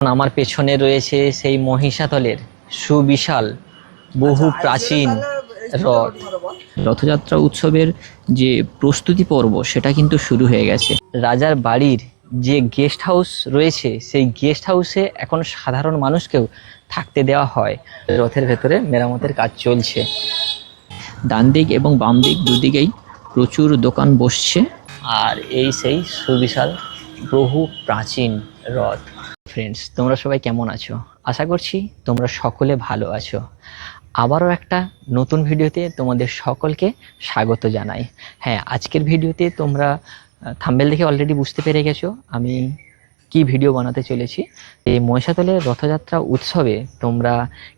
আমার পেছনে রয়েছে সেই মহিষাতলের সুবিশাল বহু প্রাচীন রথ। রথযাত্রা উৎসবের যে প্রস্তুতি পর্ব সেটা কিন্তু শুরু হয়ে গেছে। রাজার বাড়ির যে গেস্ট হাউস রয়েছে সেই গেস্ট হাউসে এখন সাধারণ মানুষকেও থাকতে দেওয়া হয়। রথের ভেতরে মেরামতের কাজ চলছে। ডান দিক এবং বাম দিক দুদিকেই প্রচুর দোকান বসছে। আর এই সেই সুবিশাল বহু প্রাচীন রথ। ফ্রেন্ডস, তোমরা সবাই কেমন আছো? আশা করছি তোমরা সকলে ভালো আছো। আবারও একটা নতুন ভিডিওতে তোমাদের সকলকে স্বাগত জানাই। হ্যাঁ, আজকের ভিডিওতে তোমরা থাম্বনেল দেখে অলরেডি বুঝতে পেরে গেছো আমি কি ভিডিও বানাতে চলেছি। এই মহিষাদলের রথযাত্রা উৎসবে তোমরা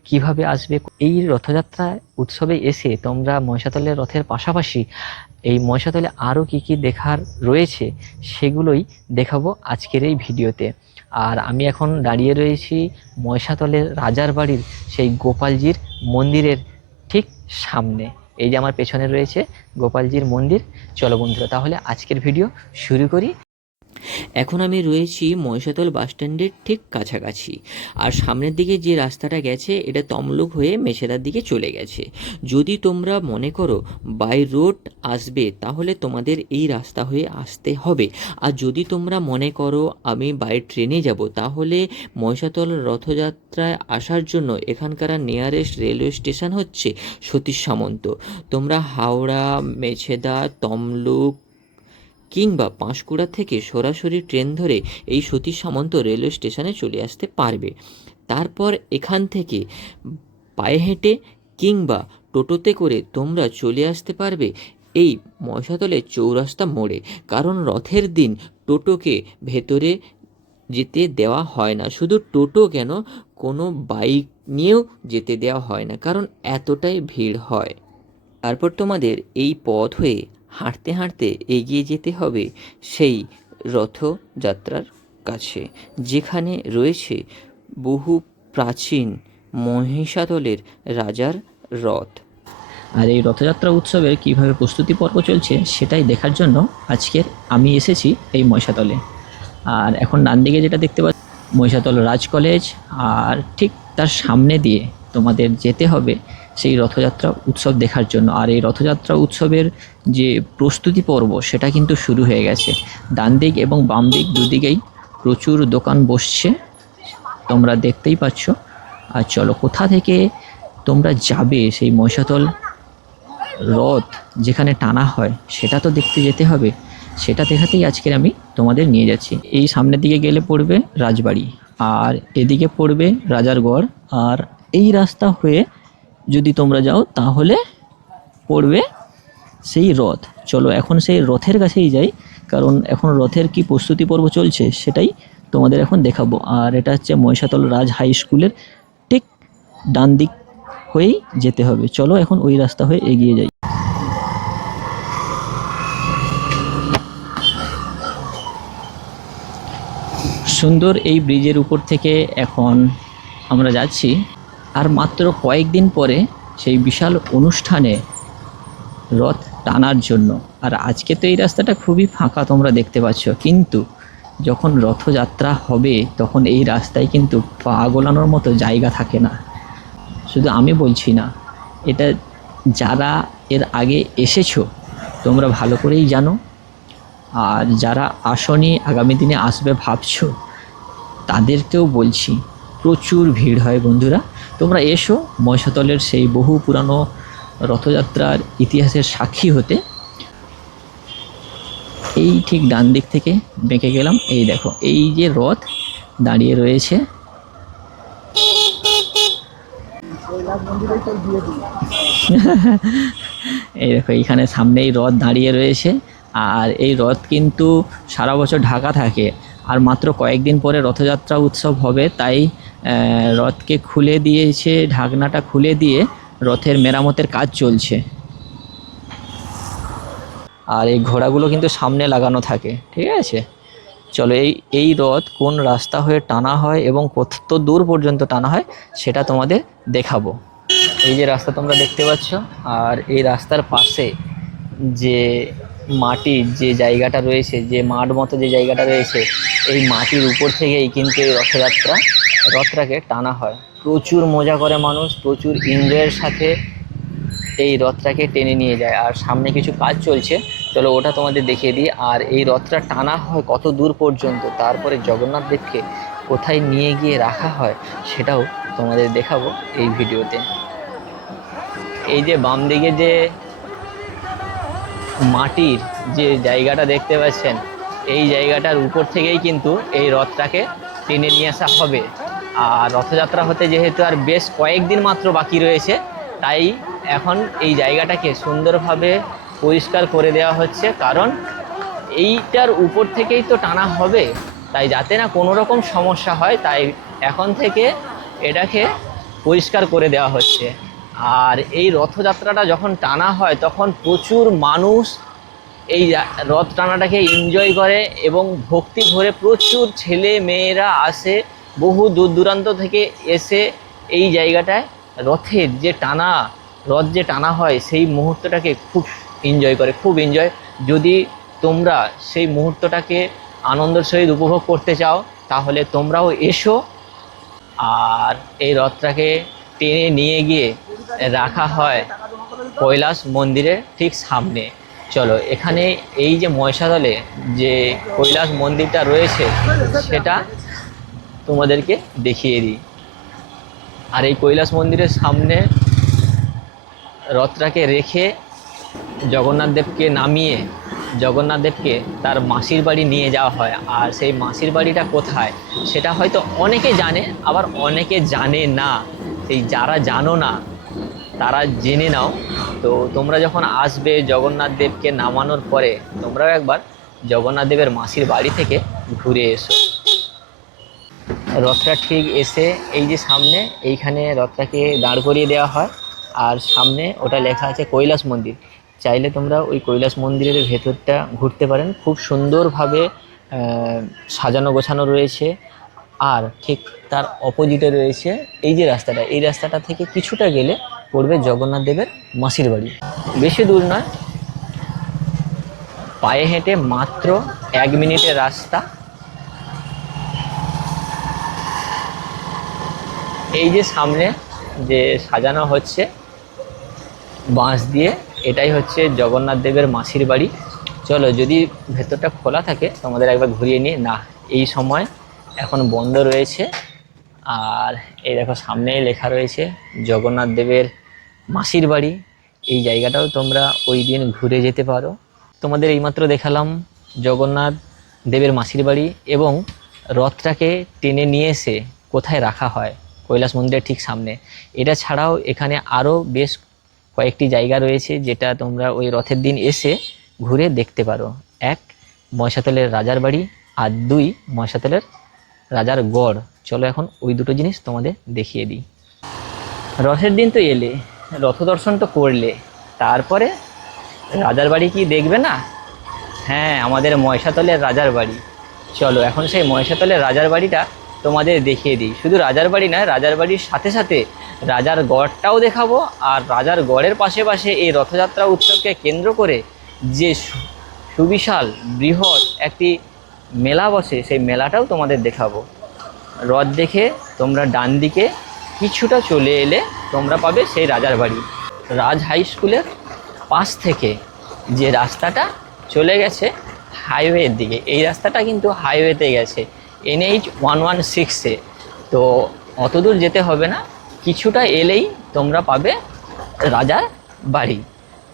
কিভাবে আসবে, এই রথযাত্রা উৎসবে এসে তোমরা মহিষাদলের রথের পাশাপাশি এই মহিষাদলে আরও কি কি দেখার রয়েছে সেগুলোই দেখাবো আজকের এই ভিডিওতে। আর আমি এখন দাঁড়িয়ে রয়েছি মহিষাদলের রাজার বাড়ির সেই গোপালজির মন্দিরের ঠিক সামনে। এই যে আমার পেছনে রয়েছে গোপালজির মন্দির। চলো বন্ধুরা, তাহলে আজকের ভিডিও শুরু করি। এখন আমি রয়েছি মহিষাদল বাসস্ট্যান্ডের ঠিক কাছাকাছি। আর সামনের দিকে যে রাস্তাটা গেছে এটা তমলুক হয়ে মেছেদার দিকে চলে গেছে। যদি তোমরা মনে করো বাই রোড আসবে তাহলে তোমাদের এই রাস্তা হয়ে আসতে হবে। আর যদি তোমরা মনে করো আমি বাই ট্রেনে যাব তাহলে মহিষাদল রথযাত্রায় আসার জন্য এখানকার নিয়ারেস্ট রেলওয়ে স্টেশন হচ্ছে সতীশ সামন্ত। তোমরা হাওড়া, মেছেদা, তমলুক কিংবা পাঁশকুড়া থেকে সরাসরি ট্রেন ধরে এই সতীশ সামন্ত রেলওয়ে স্টেশনে চলে আসতে পারবে। তারপর এখান থেকে পায়ে হেঁটে কিংবা টোটোতে করে তোমরা চলে আসতে পারবে এই মহিষাদলের চৌরাস্তা মোড়ে। কারণ রথের দিন টোটোকে ভেতরে যেতে দেওয়া হয় না। শুধু টোটো কেন, কোনো বাইক নিয়েও যেতে দেওয়া হয় না, কারণ এতটাই ভিড় হয়। তারপর তোমাদের এই পথ হয়ে হাঁটতে হাঁটতে এগিয়ে যেতে হবে সেই রথযাত্রার কাছে, যেখানে রয়েছে বহু প্রাচীন মহিষাদলের রাজার রথ। আর এই রথযাত্রা উৎসবের কীভাবে প্রস্তুতি পর্ব চলছে সেটাই দেখার জন্য আজকের আমি এসেছি এই মহিষাদলে। আর এখন ডান দিকে যেটা দেখতে পাচ্ছি মহিষাদল রাজ কলেজ, আর ঠিক তার সামনে দিয়ে তোমাদের যেতে হবে সেই রথযাত্রা উৎসব দেখার জন্য। আর এই রথযাত্রা উৎসবের যে প্রস্তুতি পর্ব সেটা কিন্তু শুরু হয়ে গেছে। ডান দিক এবং বাম দিক দুদিকেই প্রচুর দোকান বসছে, তোমরা দেখতেই পাচ্ছ। আর চলো, কোথা থেকে তোমরা যাবে সেই মহিষাদল রথ যেখানে টানা হয় সেটা তো দেখতে যেতে হবে। সেটা দেখাতেই আজকের আমি তোমাদের নিয়ে যাচ্ছি। এই সামনের দিকে গেলে পড়বে রাজবাড়ি, আর এদিকে পড়বে রাজারগড়। আর এই রাস্তা হয়ে যদি তোমরা যাও তাহলে পড়বে সেই রথ। চলো এখন সেই রথের কাছেই যাই, কারণ এখন রথের কি প্রস্তুতি পর্ব চলছে সেটাই তোমাদের এখন দেখাবো। আর এটা হচ্ছে মহিষাদল রাজ হাই স্কুলের ঠিক ডান দিক হয়েই যেতে হবে। চলো এখন ওই রাস্তা হয়ে এগিয়ে যাই। সুন্দর এই ব্রিজের উপর থেকে এখন আমরা যাচ্ছি। আর মাত্র কয়েকদিন পরে সেই বিশাল অনুষ্ঠানে রথ টানার জন্য। আর আজকে তো এই রাস্তাটা খুবই ফাঁকা তোমরা দেখতে পাচ্ছ, কিন্তু যখন রথযাত্রা হবে তখন এই রাস্তায় কিন্তু পা গোলানোর মতো জায়গা থাকে না। শুধু আমি বলছি না, এটা যারা এর আগে এসেছো তোমরা ভালো করেই জানো। আর যারা আসনি, আগামী দিনে আসবে ভাবছো, তাদেরকেও বলছি প্রচুর ভিড় হয় বন্ধুরা। তোমরা এসো মহিষাদলের সেই বহু পুরানো রথযাত্রার ইতিহাসের সাক্ষী হতে। এই ঠিক ডান দিক থেকে বেঁকে গেলাম, এই দেখো এই যে রথ দাঁড়িয়ে রয়েছে। এই দেখো এইখানে সামনেই রথ দাঁড়িয়ে রয়েছে। আর এই রথ কিন্তু সারা বছর ঢাকা থাকে। আর মাত্র কয়েকদিন পরে রথযাত্রা উৎসব হবে, তাই রথকে খুলে দিয়েছে, ঢাকনাটা খুলে দিয়ে রথের মেরামতের কাজ চলছে। আর এই ঘোড়াগুলো কিন্তু সামনে লাগানো থাকে, ঠিক আছে। চলো এই রথ কোন রাস্তা হয়ে টানা হয় এবং কত দূর পর্যন্ত টানা হয় সেটা তোমাদের দেখাবো। এই যে রাস্তা তোমরা দেখতে পাচ্ছ, আর এই রাস্তার পাশে যে মাটির যে জায়গাটা রয়েছে, যে মাঠ মতো যে জায়গাটা রয়েছে, এই মাটির উপর থেকেই কিন্তু এই রথটাকে টানা হয়। প্রচুর মজা করে মানুষ, প্রচুর এনজয়ের সাথে এই রথটাকে টেনে নিয়ে যায়। আর সামনে কিছু কাজ চলছে, চলো ওটা তোমাদের দেখিয়ে দিই। আর এই রথটা টানা হয় কত দূর পর্যন্ত, তারপরে জগন্নাথ দেবকে কোথায় নিয়ে গিয়ে রাখা হয় সেটাও তোমাদের দেখাবো এই ভিডিওতে। এই যে বাম দিকে যে মাটির যে জায়গাটা দেখতে পাচ্ছেন, এই জায়গাটার উপর থেকেই কিন্তু এই রথটাকে টেনে নিয়ে আসা হবে। আর রথযাত্রা হতে যেহেতু আর বেশ কয়েকদিন মাত্র বাকি রয়েছে, তাই এখন এই জায়গাটাকে সুন্দরভাবে পরিষ্কার করে দেওয়া হচ্ছে, কারণ এইটার উপর থেকেই তো টানা হবে, তাই যাতে না কোনো রকম সমস্যা হয়, তাই এখন থেকে এটাকে পরিষ্কার করে দেওয়া হচ্ছে। আর এই রথযাত্রাটা যখন টানা হয় তখন প্রচুর মানুষ এই রথ টানাটাকে এনজয় করে এবং ভক্তি ভরে প্রচুর ছেলে মেয়েরা আসে, বহু দূর দূরান্ত থেকে এসে এই জায়গাটায় রথ যে টানা হয় সেই মুহূর্তটাকে খুব এনজয় করে, খুব এনজয়। যদি তোমরা সেই মুহূর্তটাকে আনন্দের সহিত উপভোগ করতে চাও তাহলে তোমরাও এসো। আর এই রথটাকে টেনে নিয়ে গিয়ে রাখা হয় কৈলাস মন্দিরের ঠিক সামনে। চলো এখানে এই যে মহিষাদলে যে কৈলাস মন্দিরটা রয়েছে সেটা তোমাদেরকে দেখিয়ে দিই। আর এই কৈলাস মন্দিরের সামনে রথটাকে রেখে জগন্নাথ দেবকে নামিয়ে জগন্নাথ দেবকে তার মাসির বাড়ি নিয়ে যাওয়া হয়। আর সেই মাসির বাড়িটা কোথায় সেটা হয়তো অনেকে জানে, আবার অনেকে জানে না। সেই যারা জানো না তারা জেনে নাও। তো তোমরা যখন আসবে জগন্নাথ দেবকে নামানোর পরে তোমরাও একবার জগন্নাথ দেবের মাসির বাড়ি থেকে ঘুরে এসো। রথটা ঠিক এসে এই যে সামনে এইখানে রথটাকে দাঁড় করিয়ে দেওয়া হয়, আর সামনে ওটা লেখা আছে কৈলাস মন্দির। চাইলে তোমরা ওই কৈলাস মন্দিরের ভেতরটা ঘুরতে পারেন, খুব সুন্দরভাবে সাজানো গোছানো রয়েছে। আর ঠিক তার অপোজিটে রয়েছে এই যে রাস্তাটা, এই রাস্তাটা থেকে কিছুটা গেলে পড়বে জগন্নাথ দেবের মাসির বাড়ি। বেশি দূর নয়, পায়ে হেঁটে মাত্র 1 মিনিটের রাস্তা। এই যে সামনে যে সাজানো হচ্ছে বাঁশ দিয়ে, এটাই হচ্ছে জগন্নাথ দেবের মাসির বাড়ি। চলো যদি ভেতরটা খোলা থাকে তোমাদের একবার ঘুরিয়ে নিয়ে না, এই সময় এখন বন্ধ রয়েছে। আর এই দেখো সামনেই লেখা রয়েছে জগন্নাথ দেবের মাসির বাড়ি। এই জায়গাটাও তোমরা ওই দিন ঘুরে যেতে পারো। তোমাদের এইমাত্র দেখালাম জগন্নাথ দেবের মাসির বাড়ি এবং রথটাকে টেনে নিয়ে এসে কোথায় রাখা হয়, কৈলাস মন্দিরের ঠিক সামনে। এটা ছাড়াও এখানে আরও বেশ কয়েকটি জায়গা রয়েছে যেটা তোমরা ওই রথের দিন এসে ঘুরে দেখতে পারো। 1 মহিষাদলের রাজার বাড়ি, আর 2 মহিষাদলের রাজার গড়। চলো এখন ওই দুটো জিনিস তোমাদের দেখিয়ে দিই। রথের দিন তো এলে, রথ দর্শন তো করলে, তারপরে রাজার বাড়ি কি দেখবে না? হ্যাঁ, আমাদের মহিষাদলের রাজার বাড়ি। চলো এখন সেই মহিষাদলের রাজার বাড়িটা তোমাদের দেখিয়ে দিই। শুধু রাজার বাড়ি নয়, রাজার বাড়ির সাথে সাথে রাজার গড়টাও দেখাবো। আর রাজার গড়ের পাশে পাশে এই রথযাত্রা উৎসবকে কেন্দ্র করে যে সুবিশাল বৃহৎ একটি মেলা বসে, সেই মেলাটাও তোমাদের দেখাবো। রথ দেখে তোমরা ডান দিকে কিছুটা চলে এলে তোমরা পাবে সেই রাজার বাড়ি। রাজ হাই স্কুলের পাশ থেকে যে রাস্তাটা চলে গেছে হাইওয়ের দিকে, এই রাস্তাটা কিন্তু হাইওয়েতে গেছে NH 116-এ। তো অত দূর যেতে হবে না, কিছুটা এলেই তোমরা পাবে রাজার বাড়ি।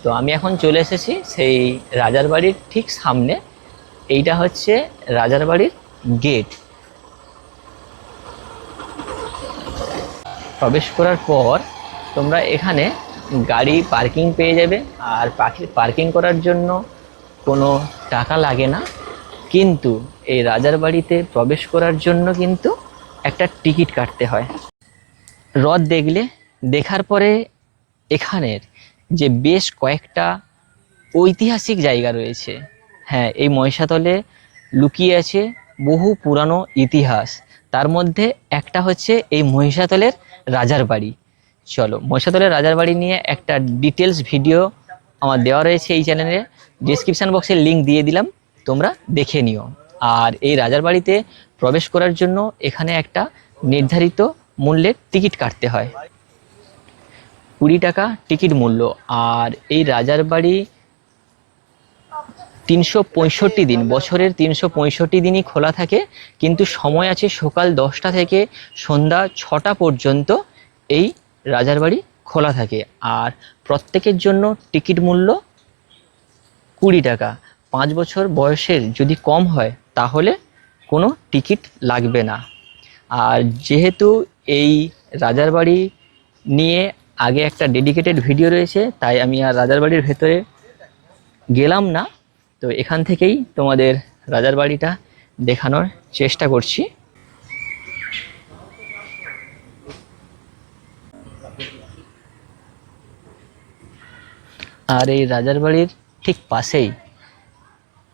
তো আমি এখন চলে এসেছি সেই রাজার বাড়ির ঠিক সামনে। এইটা হচ্ছে রাজার বাড়ির গেট। প্রবেশ করার পর তোমরা এখানে গাড়ি পার্কিং পেয়ে যাবে। আর পার্কিং করার জন্য কোনো টাকা লাগে না, কিন্তু এই রাজার বাড়িতে প্রবেশ করার জন্য কিন্তু একটা টিকিট কাটতে হয়। রথ দেখার পরে এখানের যে বেশ কয়েকটা ঐতিহাসিক জায়গা রয়েছে। হ্যাঁ, এই মহিষাদলে লুকিয়ে আছে বহু পুরানো ইতিহাস। তার মধ্যে একটা হচ্ছে এই মহিষাদলের রাজার বাড়ি। চলো মহিষাদলের রাজার বাড়ি নিয়ে একটা ডিটেলস ভিডিও আমার দেওয়া রয়েছে এই চ্যানেলে, ডিসক্রিপশান বক্সে লিঙ্ক দিয়ে দিলাম, তোমরা দেখে নিও। আর এই রাজার বাড়িতে প্রবেশ করার জন্য এখানে একটা নির্ধারিত মূল্যের টিকিট কাটতে হয়, 20 টাকা টিকিট মূল্য। আর এই রাজার বাড়ি 365 দিন, বছরের 365 দিনই খোলা থাকে, কিন্তু সময় আছে সকাল 10টা থেকে সন্ধ্যা 6টা পর্যন্ত এই রাজার বাড়ি খোলা থাকে। আর প্রত্যেকের জন্য টিকিট মূল্য 20 টাকা। 5 বছর বয়সের যদি কম হয় তাহলে কোনো টিকিট লাগবে না। আর যেহেতু এই রাজার বাড়ি নিয়ে আগে একটা ডেডিকেটেড ভিডিও রয়েছে, তাই আমি আর রাজার বাড়ির ভেতরে গেলাম না, তো এখান থেকেই তোমাদের রাজার বাড়িটা দেখানোর চেষ্টা করছি। আর এই রাজার বাড়ির ঠিক পাশেই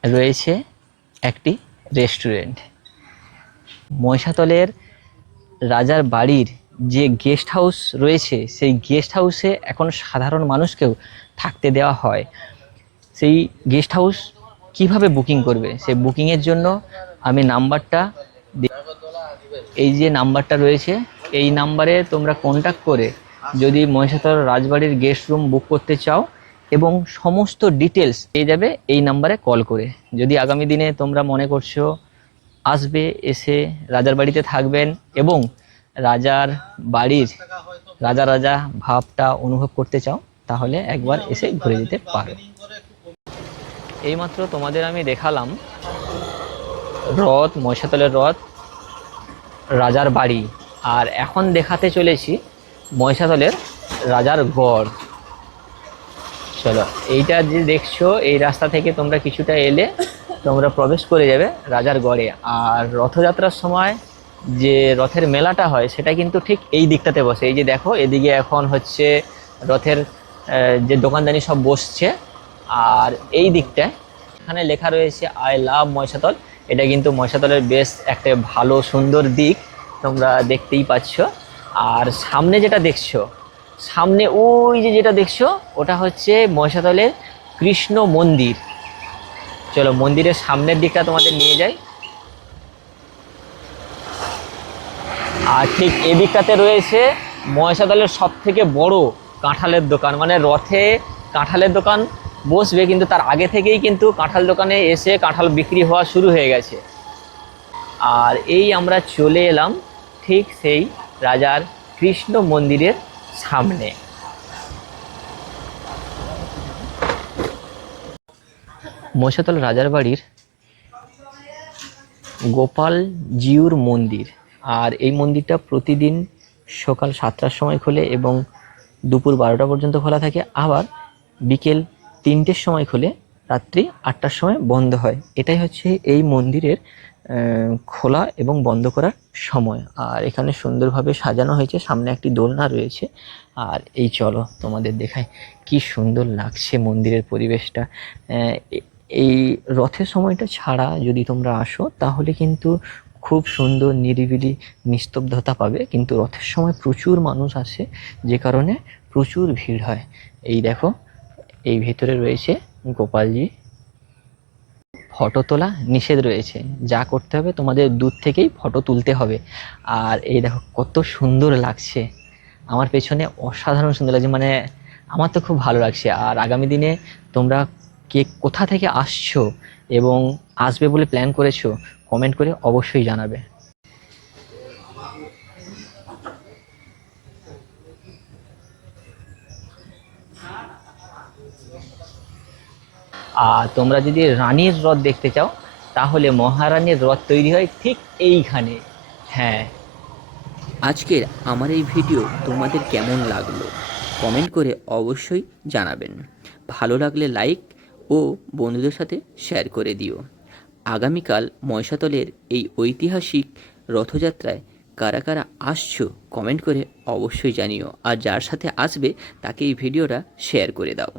রয়েছে একটি রেস্টুরেন্ট। মহিষাতলের রাজার বাড়ির যে গেস্ট হাউস রয়েছে, সেই গেস্ট হাউসে এখন সাধারণ মানুষকেও থাকতে দেওয়া হয়। সেই গেস্ট হাউস কিভাবে বুকিং করবে, সেই বুকিংয়ের জন্য আমি নাম্বারটা, এই যে নাম্বারটা রয়েছে, এই নাম্বারে তোমরা কন্ট্যাক্ট করে যদি মহিষাতল রাজবাড়ির গেস্ট রুম বুক করতে চাও এবং সমস্ত ডিটেলস পেয়ে যাবে এই নাম্বারে কল করে। যদি আগামী দিনে তোমরা মনে করছো আসবে, এসে রাজার বাড়িতে থাকবেন এবং রাজার বাড়ির রাজা রাজা ভাবটা অনুভব করতে চাও, তাহলে একবার এসে ঘুরে যেতে পারো। এইমাত্র তোমাদের আমি দেখালাম রথ, মহিষাতলের রথ, রাজার বাড়ি। আর এখন দেখাতে চলেছি মহিষাতলের রাজার গড়। চলো, এইটা যে দেখছো, এই রাস্তা থেকে তোমরা কিছুটা এলে তোমরা প্রবেশ করে যাবে রাজার গড়ে। আর রথযাত্রার সময় যে রথের মেলাটা হয় সেটা কিন্তু ঠিক এই দিকটাতে বসে। এই যে দেখো, এদিকে এখন হচ্ছে রথের যে দোকানদানি সব বসছে, আর এই দিকটায় এখানে লেখা রয়েছে আই লাভ মহিষাতল। এটা কিন্তু মহিষাতলের বেশ একটা ভালো সুন্দর দিক, তোমরা দেখতেই পাচ্ছ। আর সামনে যেটা দেখছো, সামনে ওই যে যেটা দেখছো, ওটা হচ্ছে মহিষাতলের কৃষ্ণ মন্দির। চলো মন্দিরের সামনের দিকটা তোমাদের নিয়ে যাই। আর ঠিক এদিকটাতে রয়েছে মহিষাদলের সব থেকে বড় কাঁঠালের দোকান। মানে রথে কাঁঠালের দোকান বসবে, কিন্তু তার আগে থেকেই কিন্তু কাঁঠাল দোকানে এসে কাঁঠাল বিক্রি হওয়া শুরু হয়ে গেছে। আর এই আমরা চলে এলাম ঠিক সেই রাজার কৃষ্ণ মন্দিরের সামনে। মহিষাদল রাজার বাড়ির গোপাল জিউর মন্দির। আর এই মন্দিরটা প্রতিদিন সকাল 7টার সময় খোলে এবং দুপুর 12টা পর্যন্ত খোলা থাকে, আবার বিকেল 3টের সময় খোলে, রাত্রি 8টার সময় বন্ধ হয়। এটাই হচ্ছে এই মন্দিরের খোলা এবং বন্ধ করার সময়। আর এখানে সুন্দরভাবে সাজানো হয়েছে, সামনে একটি দোলনা রয়েছে। আর এই চলো তোমাদের দেখাই কি সুন্দর লাগছে মন্দিরের পরিবেশটা। এই রথের সময়টা ছাড়া যদি তোমরা আসো তাহলে কিন্তু খুব সুন্দর নিরিবিলি নিস্তব্ধতা পাবে, কিন্তু রথের সময় প্রচুর মানুষ আসে, যে কারণে প্রচুর ভিড় হয়। এই দেখো, এই ভেতরে রয়েছে গোপালজি। ফটো তোলা নিষেধ রয়েছে, যা করতে হবে তোমাদের দূর থেকেই ফটো তুলতে হবে। আর এই দেখো কত সুন্দর লাগছে, আমার পেছনে অসাধারণ সুন্দর লাগছে, মানে আমার তো খুব ভালো লাগছে। আর আগামী দিনে তোমরা কে কোথা থেকে আসছো এবং আসবে বলে প্ল্যান করেছো, কমেন্ট করে অবশ্যই জানাবে। আর তোমরা যদি রানীর রথ দেখতে চাও তাহলে মহারানীর রথ তৈরি হয় ঠিক এইখানে। হ্যাঁ, আজকের আমার এই ভিডিও তোমাদের কেমন লাগলো কমেন্ট করে অবশ্যই জানাবেন। ভালো লাগলে লাইক ও বন্ধুদের সাথে শেয়ার করে দিও। আগামীকাল মহিষাতলের এই ঐতিহাসিক রথযাত্রায় কারা কারা আসছো কমেন্ট করে অবশ্যই জানিও। আর যার সাথে আসবে তাকে এই ভিডিওটা শেয়ার করে দাও।